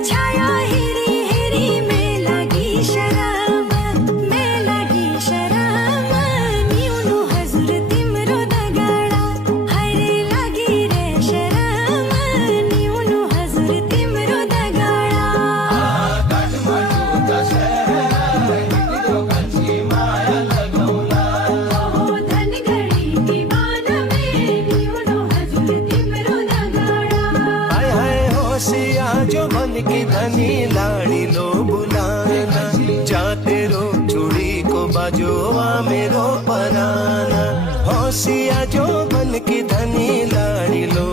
छाया हेरी हेरी में लागी शराब न्यूनु हजूर तिमरो दगाड़ा हरे लागी रे शराब न्यूनु हजूर तिमरो दगाड़ा धन घड़ी की बान में न्यूनु हजूर तिमरो दगाड़ा हाय हाय होशिया जो बन की धनी लाड़ी लो बुलाना जाते रो चूड़ी को बाजोवा मेरो पराना होशिया जो बन की धनी लाड़ी लो